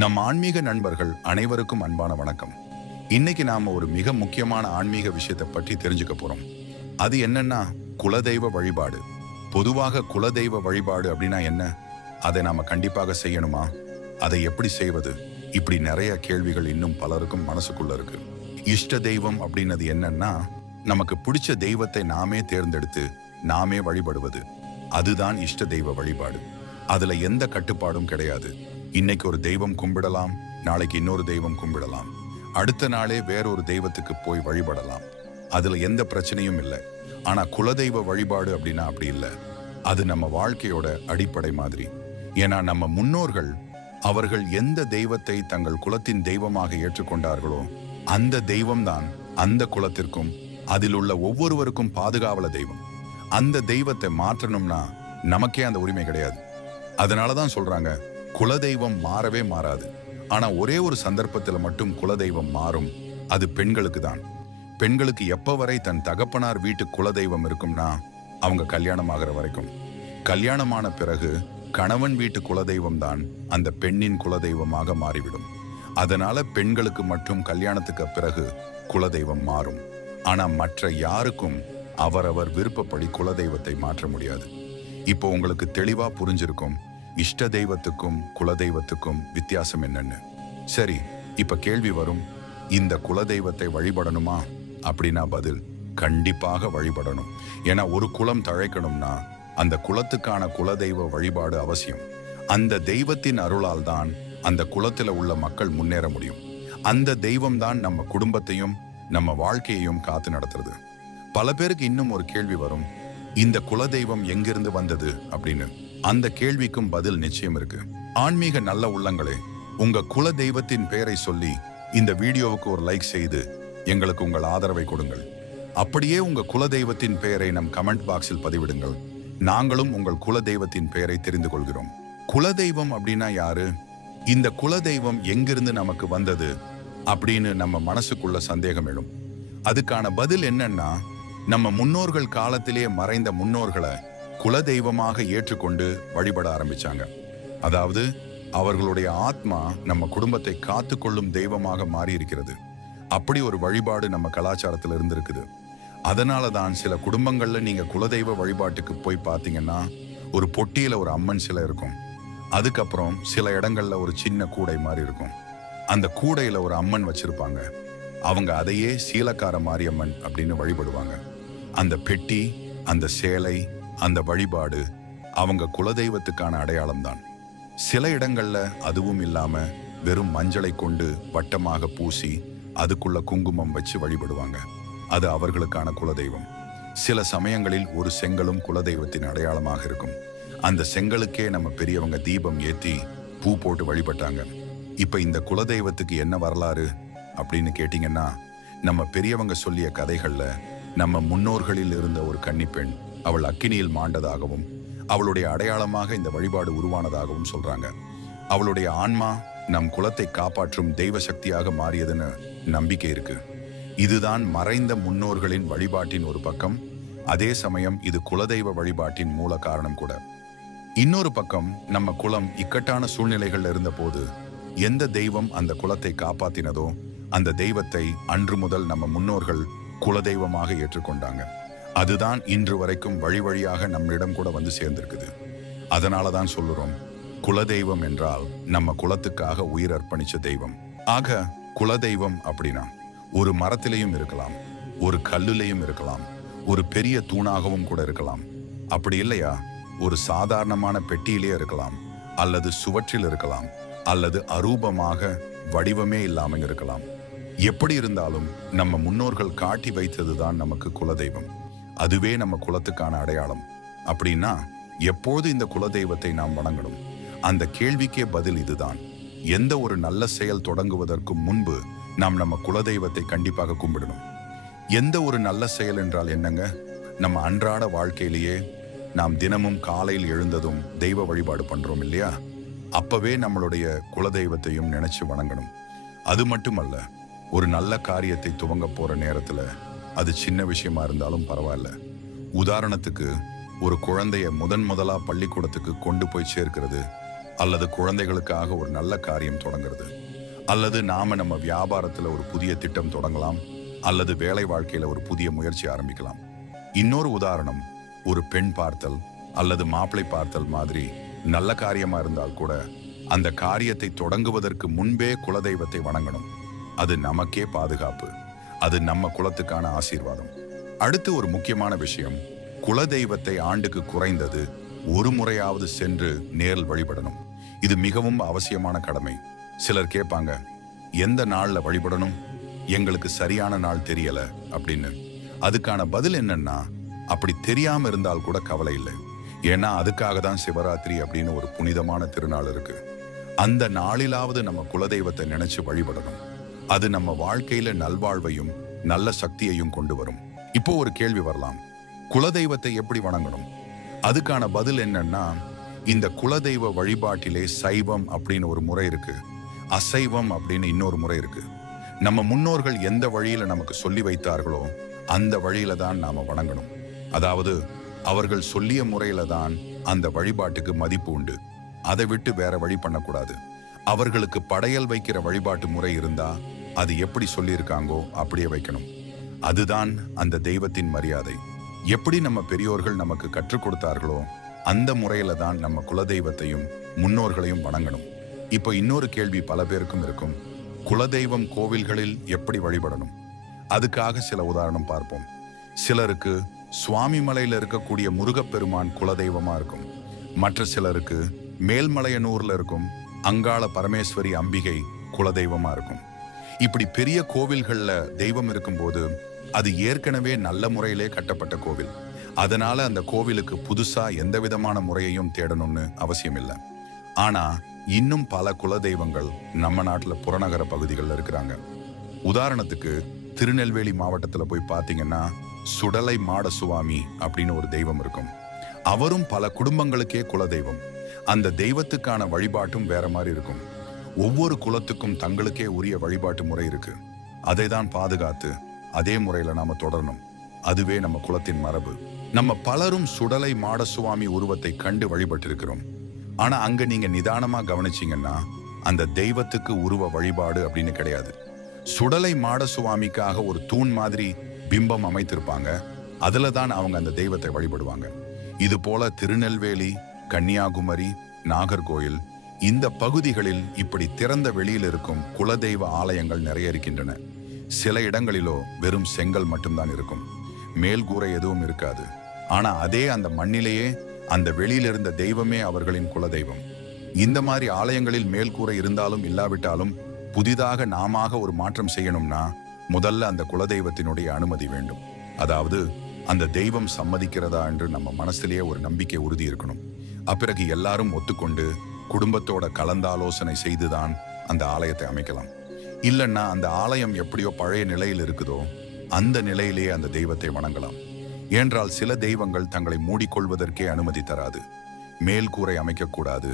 நம் ஆன்மீக நண்பர்கள் அனைவருக்கும் அன்பான வணக்கம். இன்னைக்கு நாம ஒரு மிக முக்கியமான ஆன்மீக விஷயத்தை பற்றி தெரிஞ்சுக்க போறோம். அது என்னன்னா குலதெய்வ வழிபாடு. பொதுவாக குலதெய்வ வழிபாடு அப்படின்னா என்ன? அதை நாம கண்டிப்பாக செய்யணுமா? அதை எப்படி செய்வது? இப்படி நிறைய கேள்விகள் இன்னும் பலருக்கும் மனசுக்குள்ள இருக்கு. இஷ்ட தெய்வம் அப்படின்னது என்னன்னா நமக்கு பிடிச்ச தெய்வத்தை நாமே தேர்ந்தெடுத்து நாமே வழிபடுவது. அதுதான் இஷ்ட தெய்வ வழிபாடு. அதுல எந்த கட்டுப்பாடும் கிடையாது. இன்னைக்கு ஒரு தெய்வம் கும்பிடலாம், நாளைக்கு இன்னொரு தெய்வம் கும்பிடலாம், அடுத்த நாளே வேறொரு தெய்வத்துக்கு போய் வழிபடலாம். அதுல எந்த பிரச்சனையும் இல்லை. ஆனா குலதெய்வ வழிபாடு அப்படின்னா அப்படி இல்லை. அது நம்ம வாழ்க்கையோட அடிப்படை மாதிரி. ஏன்னா நம்ம முன்னோர்கள் அவர்கள் எந்த தெய்வத்தை தங்கள் குலத்தின் தெய்வமாக ஏற்றுக்கொண்டார்களோ அந்த தெய்வம்தான் அந்த குலத்திற்கும் அதில் உள்ள ஒவ்வொருவருக்கும் பாதுகாவல தெய்வம். அந்த தெய்வத்தை மாற்றணும்னா நமக்கே அந்த உரிமை கிடையாது. அதனாலதான் சொல்றாங்க குலதெய்வம் மாறவே மாறாது. ஆனா ஒரே ஒரு சந்தர்ப்பத்தில் மட்டும் குலதெய்வம் மாறும். அது பெண்களுக்கு தான். பெண்களுக்கு எப்ப வரை தன் தகப்பனார் வீட்டு குலதெய்வம் இருக்கும்னா அவங்க கல்யாணம் ஆகிற வரைக்கும். கல்யாணமான பிறகு கணவன் வீட்டு குலதெய்வம் தான் அந்த பெண்ணின் குலதெய்வமாக மாறிவிடும். அதனால பெண்களுக்கு மட்டும் கல்யாணத்துக்கு பிறகு குலதெய்வம் மாறும். ஆனா மற்ற யாருக்கும் அவரவர் விருப்பப்படி குலதெய்வத்தை மாற்ற முடியாது. இப்போ உங்களுக்கு தெளிவா புரிஞ்சிருக்கும் இஷ்ட தெய்வத்துக்கும் குலதெய்வத்துக்கும் வித்தியாசம் என்னன்னு. சரி, இப்ப கேள்வி வரும், இந்த குலதெய்வத்தை வழிபடணுமா அப்படின்னா பதில் கண்டிப்பாக வழிபடணும். ஏன்னா ஒரு குலம் தழைக்கணும்னா அந்த குலத்துக்கான குலதெய்வ வழிபாடு அவசியம். அந்த தெய்வத்தின் அருளால் தான் அந்த குலத்துல உள்ள மக்கள் முன்னேற முடியும். அந்த தெய்வம் தான் நம்ம குடும்பத்தையும் நம்ம வாழ்க்கையையும் காத்து நடத்துறது. பல பேருக்கு இன்னும் ஒரு கேள்வி வரும், இந்த குலதெய்வம் எங்கிருந்து வந்தது அப்படின்னு. அந்த கேள்விக்கும் பதில் நிச்சயம் இருக்கு. ஆன்மீக நல்ல உள்ளங்களே, உங்க குல தெய்வத்தின் பெயரை சொல்லி இந்த வீடியோவுக்கு ஒரு லைக் செய்து எங்களுக்கு உங்கள் ஆதரவை கொடுங்கள். அப்படியே உங்க குல தெய்வத்தின் பெயரை நம் கமெண்ட் பாக்ஸில் பதிவிடுங்கள். நாங்களும் உங்கள் குல தெய்வத்தின் பெயரை தெரிந்து கொள்கிறோம். குலதெய்வம் அப்படின்னா யாரு? இந்த குலதெய்வம் எங்கிருந்து நமக்கு வந்தது அப்படின்னு நம்ம மனசுக்குள்ள சந்தேகம் எழும். அதுக்கான பதில் என்னன்னா, நம்ம முன்னோர்கள் காலத்திலே மறைந்த முன்னோர்களை குலதெய்வமாக ஏற்றுக்கொண்டு வழிபட ஆரம்பிச்சாங்க. அதாவது அவர்களுடைய ஆத்மா நம்ம குடும்பத்தை காத்து கொள்ளும் தெய்வமாக மாறி இருக்கிறது. அப்படி ஒரு வழிபாடு நம்ம கலாச்சாரத்தில் இருந்திருக்குது. அதனால தான் சில குடும்பங்கள்ல நீங்க குலதெய்வ வழிபாட்டுக்கு போய் பார்த்தீங்கன்னா ஒரு பொட்டியில ஒரு அம்மன் சிலை இருக்கும். அதுக்கப்புறம் சில இடங்கள்ல ஒரு சின்ன கூடை மாதிரி இருக்கும். அந்த கூடையில ஒரு அம்மன் வச்சிருப்பாங்க. அவங்க அதையே சீலக்கார மாரியம்மன் அப்படின்னு வழிபடுவாங்க. அந்த பெட்டி, அந்த சேலை, அந்த வழிபாடு அவங்க குலதெய்வத்துக்கான அடையாளம் தான். சில இடங்கள்ல அதுவும் இல்லாம வெறும் மஞ்சளை கொண்டு வட்டமாக பூசி அதுக்குள்ள குங்குமம் வச்சு வழிபடுவாங்க. அது அவர்களுக்கான குலதெய்வம். சில சமயங்களில் ஒரு செங்கலும் குலதெய்வத்தின் அடையாளமாக இருக்கும். அந்த செங்கலுக்கே நம்ம பெரியவங்க தீபம் ஏத்தி பூ போட்டு வழிபட்டாங்க. இப்ப இந்த குலதெய்வத்துக்கு என்ன வரலாறு அப்படின்னு கேட்டீங்கன்னா, நம்ம பெரியவங்க சொல்லிய கதைகள்ல நம்ம முன்னோர்களில் இருந்த ஒரு கன்னிப்பெண், அவள் அக்கினியில் மாண்டதாகவும் அவளுடைய அடையாளமாக இந்த வழிபாடு உருவானதாகவும் சொல்றாங்க. அவளுடைய ஆன்மா நம் குலத்தை காப்பாற்றும் தெய்வ சக்தியாக மாறியதுன்னு நம்பிக்கை இருக்கு. இதுதான் மறைந்த முன்னோர்களின் வழிபாட்டின் ஒரு பக்கம். அதே சமயம் இது குலதெய்வ வழிபாட்டின் மூல காரணம் கூட. இன்னொரு பக்கம், நம்ம குலம் இக்கட்டான சூழ்நிலைகள்ல இருந்த போது எந்த தெய்வம் அந்த குலத்தை காப்பாத்தினதோ அந்த தெய்வத்தை அன்று முதல் நம்ம முன்னோர்கள் குலதெய்வமாக ஏற்றுக்கொண்டாங்க. அதுதான் இன்று வரைக்கும் வழி வழியாக நம்மிடம் கூட வந்து சேர்ந்திருக்குது. அதனால தான் சொல்லுறோம், குலதெய்வம் என்றால் நம்ம குலத்துக்காக உயிர் அர்ப்பணிச்ச தெய்வம். ஆக குலதெய்வம் அப்படின்னா ஒரு மரத்திலையும் இருக்கலாம், ஒரு கல்லுலையும் இருக்கலாம், ஒரு பெரிய தூணாகவும் கூட இருக்கலாம். அப்படி இல்லையா ஒரு சாதாரணமான பெட்டியிலே இருக்கலாம், அல்லது சுவற்றில் இருக்கலாம், அல்லது அரூபமாக வடிவமே இல்லாமல் இருக்கலாம். எப்படி இருந்தாலும் நம்ம முன்னோர்கள் காட்டி வைத்ததுதான் நமக்கு குலதெய்வம். அதுவே நம்ம குலத்துக்கான அடையாளம். அப்படின்னா எப்போது இந்த குலதெய்வத்தை நாம் வணங்கணும்? அந்த கேள்விக்கே பதில் இதுதான். எந்த ஒரு நல்ல செயல் தொடங்குவதற்கு முன்பு நாம் நம்ம குலதெய்வத்தை கண்டிப்பாக கும்பிடணும். எந்த ஒரு நல்ல செயல் என்றால் என்னங்க? நம்ம அன்றாட வாழ்க்கையிலேயே நாம் தினமும் காலையில் எழுந்ததும் தெய்வ வழிபாடு பண்றோம் இல்லையா? அப்பவே நம்மளுடைய குலதெய்வத்தையும் நினைச்சு வணங்கணும். அது மட்டுமல்ல, ஒரு நல்ல காரியத்தை துவங்க போற நேரத்துல அது சின்ன விஷயமா இருந்தாலும் பரவாயில்ல. உதாரணத்துக்கு, ஒரு குழந்தைய முதலா பள்ளிக்கூடத்துக்கு கொண்டு போய் சேர்க்கிறது அல்லது குழந்தைகளுக்காக ஒரு நல்ல காரியம் தொடங்குறது, அல்லது நாம நம்ம வியாபாரத்துல ஒரு புதிய திட்டம் தொடங்கலாம், அல்லது வேலை வாழ்க்கையில ஒரு புதிய முயற்சி ஆரம்பிக்கலாம். இன்னொரு உதாரணம், ஒரு பெண் பார்த்தல் அல்லது மாப்பிளை பார்த்தல் மாதிரி நல்ல காரியமா இருந்தால் கூட அந்த காரியத்தை தொடங்குவதற்கு முன்பே குலதெய்வத்தை வணங்கணும். அது நமக்கே பாதுகாப்பு, அது நம்ம குலத்துக்கான ஆசீர்வாதம். அடுத்து ஒரு முக்கியமான விஷயம், குலதெய்வத்தை ஆண்டுக்கு குறைந்தது ஒரு முறையாவது சென்று நேரில் வழிபடணும். இது மிகவும் அவசியமான கடமை. சிலர் கேட்பாங்க, எந்த நாள்ல வழிபடணும், எங்களுக்கு சரியான நாள் தெரியல அப்படின்னு. அதுக்கான பதில் என்னன்னா, அப்படி தெரியாம இருந்தால் கூட கவலை இல்லை. ஏன்னா அதுக்காக தான் சிவராத்திரி அப்படின்னு ஒரு புனிதமான திருநாள் இருக்கு. அந்த நாளிலாவது நம்ம குலதெய்வத்தை நினைச்சு வழிபடணும். அது நம்ம வாழ்க்கையில நல்வாழ்வையும் நல்ல சக்தியையும் கொண்டு வரும். இப்போ ஒரு கேள்வி வரலாம், குலதெய்வத்தை எப்படி வணங்கணும்? அதுக்கான பதில் என்னன்னா, இந்த குலதெய்வ வழிபாட்டிலே சைவம் அப்படின்னு ஒரு முறை இருக்கு, அசைவம் அப்படின்னு இன்னொரு முறை இருக்கு. நம்ம முன்னோர்கள் எந்த வழியில நமக்கு சொல்லி வைத்தார்களோ அந்த வழியில தான் நாம வணங்கணும். அதாவது அவர்கள் சொல்லிய முறையில தான் அந்த வழிபாட்டுக்கு மதிப்பு உண்டு. அதை விட்டு வேற வழி பண்ணக்கூடாது. அவர்களுக்கு படையல் வைக்கிற வழிபாட்டு முறை இருந்தா அது எப்படி சொல்லியிருக்காங்கோ அப்படியே வைக்கணும். அதுதான் அந்த தெய்வத்தின் மரியாதை. எப்படி நம்ம பெரியோர்கள் நமக்கு கற்றுக் கொடுத்தார்களோ அந்த முறையில தான் நம்ம குலதெய்வத்தையும் முன்னோர்களையும் வணங்கணும். இப்போ இன்னொரு கேள்வி பல பேருக்கும் இருக்கும், குலதெய்வம் கோவில்களில் எப்படி வழிபடணும்? அதுக்காக சில உதாரணம் பார்ப்போம். சிலருக்கு சுவாமிமலையில இருக்கக்கூடிய முருகப்பெருமான் குலதெய்வமா இருக்கும். மற்ற சிலருக்கு மேல்மலையனூர்ல இருக்கும் அங்காள பரமேஸ்வரி அம்பிகை குலதெய்வமா இருக்கும். இப்படி பெரிய கோவில்கள்ல தெய்வம் இருக்கும்போது அது ஏற்கனவே நல்ல முறையிலே கட்டப்பட்ட கோவில். அதனால அந்த கோவிலுக்கு புதுசா எந்த விதமான முறையையும் தேடணும்னு அவசியம் இல்லை. ஆனா இன்னும் பல குலதெய்வங்கள் நம்ம நாட்டுல புறநகர பகுதிகளில் இருக்கிறாங்க. உதாரணத்துக்கு திருநெல்வேலி மாவட்டத்துல போய் பார்த்தீங்கன்னா சுடலை மாட சுவாமி அப்படின்னு ஒரு தெய்வம் இருக்கும். அவரும் பல குடும்பங்களுக்கே குலதெய்வம். அந்த தெய்வத்துக்கான வழிபாட்டும் வேற மாதிரி இருக்கும். ஒவ்வொரு குலத்துக்கும் தங்களுக்கே உரிய வழிபாட்டு முறை இருக்கு. அதை தான் பாதுகாத்து அதே முறையில நாம தொடரணும். அதுவே நம்ம குலத்தின் மரபு. நம்ம பலரும் சுடலை மாட சுவாமி உருவத்தை கண்டு வழிபட்டிருக்கிறோம். ஆனா அங்க நீங்க நிதானமா கவனிச்சீங்கன்னா அந்த தெய்வத்துக்கு உருவ வழிபாடு அப்படின்னு கிடையாது. சுடலை மாட சுவாமிக்காக ஒரு தூண் மாதிரி பிம்பம் அமைத்திருப்பாங்க. அதுல தான் அவங்க அந்த தெய்வத்தை வழிபடுவாங்க. இது போல திருநெல்வேலி, கன்னியாகுமரி, நாகர்கோயில் இந்த பகுதிகளில் இப்படி திறந்த வெளியில் இருக்கும் குலதெய்வ ஆலயங்கள் நிறைய இருக்கின்றன. சில இடங்களிலோ வெறும் செங்கல் மட்டும்தான் இருக்கும், மேல்கூரை எதுவும் இருக்காது. ஆனா அதே அந்த மண்ணிலேயே அந்த வெளியில் இருந்த தெய்வமே அவர்களின் குலதெய்வம். இந்த மாதிரி ஆலயங்களில் மேல்கூரை இருந்தாலும் இல்லாவிட்டாலும் புதிதாக நாம ஒரு மாற்றம் செய்யணும்னா முதல்ல அந்த குலதெய்வத்தினுடைய அனுமதி வேண்டும். அதாவது அந்த தெய்வம் சம்மதிக்கிறதா என்று நம்ம மனசிலேயே ஒரு நம்பிக்கை உறுதி இருக்கணும். அப்பிறகு எல்லாரும் ஒத்துக்கொண்டு குடும்பத்தோட கலந்தாலோசனை செய்துதான் அந்த ஆலயத்தை அமைக்கலாம். இல்லைன்னா அந்த ஆலயம் எப்படியோ பழைய நிலையில் இருக்குதோ அந்த நிலையிலேயே அந்த தெய்வத்தை வணங்கலாம். ஏனென்றால் சில தெய்வங்கள் தங்களை மூடிக்கொள்வதற்கே அனுமதி தராது. மேல் கூரை அமைக்கக்கூடாது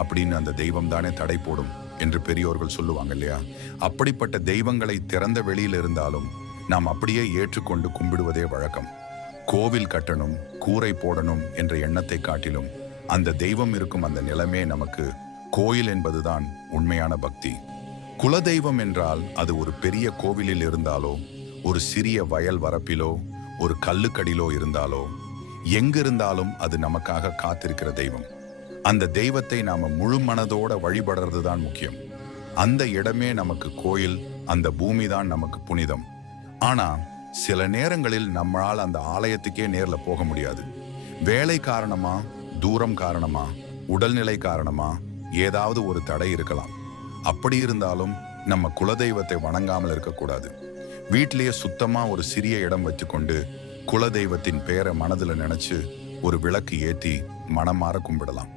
அப்படின்னு அந்த தெய்வம் தானே தடை போடும் என்று பெரியோர்கள் சொல்லுவாங்க இல்லையா? அப்படிப்பட்ட தெய்வங்களை திறந்த வெளியில் இருந்தாலும் நாம் அப்படியே ஏற்றுக்கொண்டு கும்பிடுவதே வழக்கம். கோவில் கட்டணும், கூரை போடணும் என்ற எண்ணத்தை காட்டிலும் அந்த தெய்வம் இருக்கும் அந்த நிலமே நமக்கு கோயில் என்பதுதான் உண்மையான பக்தி. குலதெய்வம் என்றால் அது ஒரு பெரிய கோவிலில் இருந்தாலோ, ஒரு சிறிய வயல் வரப்பிலோ, ஒரு கல்லுக்கடிலோ இருந்தாலோ, எங்கிருந்தாலும் அது நமக்காக காத்திருக்கிற தெய்வம். அந்த தெய்வத்தை நாம முழு மனதோட வழிபடுறது தான் முக்கியம். அந்த இடமே நமக்கு கோயில், அந்த பூமி தான் நமக்கு புனிதம். ஆனா சில நேரங்களில் நம்மளால் அந்த ஆலயத்துக்கே நேர்ல போக முடியாது. வேலை காரணமா, தூரம் காரணமா, உடல்நிலை காரணமா ஏதாவது ஒரு தடை இருக்கலாம். அப்படி இருந்தாலும் நம்ம குலதெய்வத்தை வணங்காமல் இருக்கக்கூடாது. வீட்டிலேயே சுத்தமா ஒரு சிறிய இடம் வச்சுக்கொண்டு குலதெய்வத்தின் பெயரை மனதுல நினைச்சு ஒரு விளக்கு ஏற்றி மனமாற கும்பிடலாம்.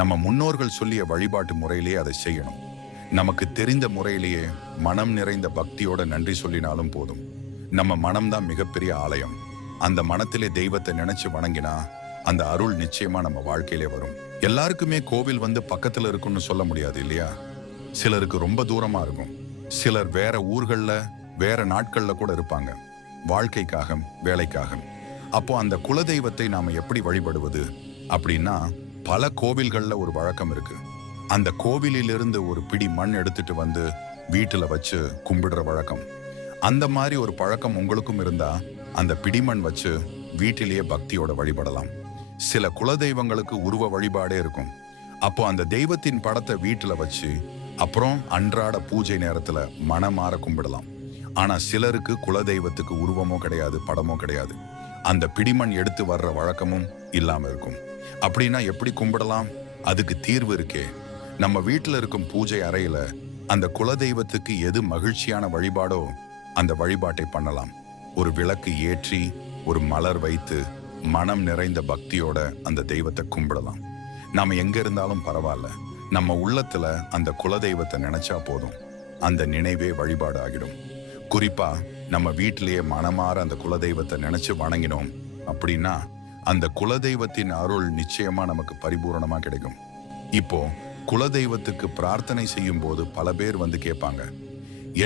நம்ம முன்னோர்கள் சொல்லிய வழிபாட்டு முறையிலேயே அதை செய்யணும். நமக்கு தெரிந்த முறையிலேயே மனம் நிறைந்த பக்தியோட நன்றி சொல்லினாலும் போதும். நம்ம மனம்தான் மிகப்பெரிய ஆலயம். அந்த மனத்திலே தெய்வத்தை நினைச்சு வணங்கினா அந்த அருள் நிச்சயமா நம்ம வாழ்க்கையிலே வரும். எல்லாருக்குமே கோவில் வந்து பக்கத்துல இருக்குன்னு சொல்ல முடியாது இல்லையா? சிலருக்கு ரொம்ப தூரமா இருக்கும். சிலர் வேற ஊர்கள்ல வேற நாட்கள்ல கூட இருப்பாங்க, வாழ்க்கைக்காக, வேலைக்காக. அப்போ அந்த குலதெய்வத்தை நாம எப்படி வழிபடுவது அப்படின்னா, பல கோவில்கள்ல ஒரு வழக்கம் இருக்கு. அந்த கோவிலிலிருந்து ஒரு பிடி மண் எடுத்துட்டு வந்து வீட்டுல வச்சு கும்பிடுற வழக்கம். அந்த மாதிரி ஒரு பழக்கம் உங்களுக்கும் இருந்தா அந்த பிடிமண் வச்சு வீட்டிலேயே பக்தியோட வழிபடலாம். சில குலதெய்வங்களுக்கு உருவ வழிபாடே இருக்கும். அப்போ அந்த தெய்வத்தின் படத்தை வீட்டுல வச்சு அப்புறம் அன்றாட பூஜை நேரத்துல மனமாற கும்பிடலாம். ஆனா சிலருக்கு குலதெய்வத்துக்கு உருவமோ கிடையாது, படமோ கிடையாது. அந்த பிடிமண் எடுத்து வர்ற வழக்கமும் இல்லாம இருக்கும். அப்படின்னா எப்படி கும்பிடலாம்? அதுக்கு தீர்வு இருக்கே. நம்ம வீட்டுல இருக்கும் பூஜை அறையில அந்த குலதெய்வத்துக்கு எது மகிழ்ச்சியான வழிபாடோ அந்த வழிபாட்டை பண்ணலாம். ஒரு விளக்கு ஏற்றி ஒரு மலர் வைத்து மனம் நிறைந்த பக்தியோட அந்த தெய்வத்தை கும்பிடலாம். நாம எங்க இருந்தாலும் பரவாயில்ல, நம்ம உள்ளத்துல அந்த குலதெய்வத்தை நினைச்சா போதும், அந்த நினைவே வழிபாடு ஆகிடும். குறிப்பா நம்ம வீட்டிலேயே மனமாற அந்த குலதெய்வத்தை நினைச்சு வணங்கினோம் அப்படின்னா அந்த குலதெய்வத்தின் அருள் நிச்சயமா நமக்கு பரிபூரணமா கிடைக்கும். இப்போ குலதெய்வத்துக்கு பிரார்த்தனை செய்யும் போது பல பேர் வந்து கேட்பாங்க,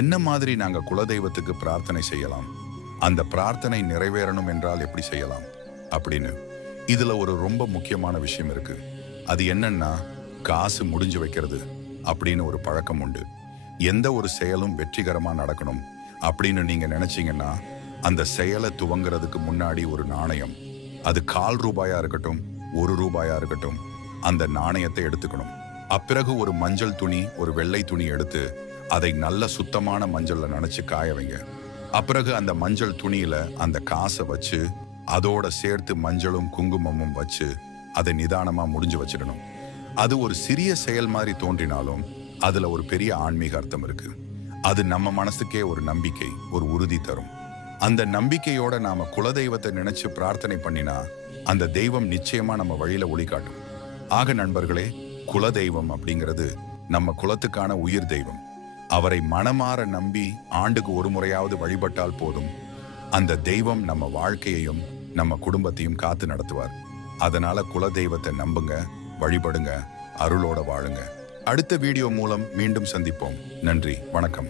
என்ன மாதிரி நாங்க குலதெய்வத்துக்கு பிரார்த்தனை செய்யலாம், அந்த பிரார்த்தனை நிறைவேறணும் என்றால் எப்படி செய்யலாம் அப்படின்னு. இதுல ஒரு ரொம்ப முக்கியமான விஷயம் இருக்கு. அது என்னன்னா, காசு முடிஞ்சு வைக்கிறது அப்படின்னு ஒரு பழக்கம் உண்டு. எந்த ஒரு செயலும் வெற்றிகரமா நடக்கணும் அப்படின்னு நீங்க நினைச்சீங்கன்னா அந்த செயலை துவங்குறதுக்கு முன்னாடி ஒரு நாணயம், அது ₹1 இருக்கட்டும், ₹1 இருக்கட்டும், அந்த நாணயத்தை எடுத்துக்கணும். அப்பிறகு ஒரு மஞ்சள் துணி, ஒரு வெள்ளை துணி எடுத்து அதை நல்ல சுத்தமான மஞ்சள்ல நனைச்சு காய வைங்க. அப்பிறகு அந்த மஞ்சள் துணியில அந்த காசை வச்சு அதோட சேர்த்து மஞ்சளும் குங்குமமும் வச்சு அதை நிதானமா முடிஞ்சு வச்சிடணும். அது ஒரு சிறிய செயல் மாதிரி தோன்றினாலும் அதுல ஒரு பெரிய ஆன்மீக அர்த்தம் இருக்கு. அது நம்ம மனசுக்கே ஒரு நம்பிக்கை, ஒரு உறுதி தரும். அந்த நம்பிக்கையோட நாம குலதெய்வத்தை நினைச்சு பிரார்த்தனை பண்ணினா அந்த தெய்வம் நிச்சயமா நம்ம வழியில ஒளிகாட்டும். ஆக நண்பர்களே, குலதெய்வம் அப்படிங்கிறது நம்ம குலத்துக்கான உயிர் தெய்வம். அவரை மனமாற நம்பி ஆண்டுக்கு ஒரு முறையாவது வழிபட்டால் போதும், அந்த தெய்வம் நம்ம வாழ்க்கையையும் நம்ம குடும்பத்தையும் காத்து நடத்துவார். அதனால குலதெய்வத்தை நம்புங்க, வழிபடுங்க, அருளோட வாழுங்க. அடுத்த வீடியோ மூலம் மீண்டும் சந்திப்போம். நன்றி, வணக்கம்.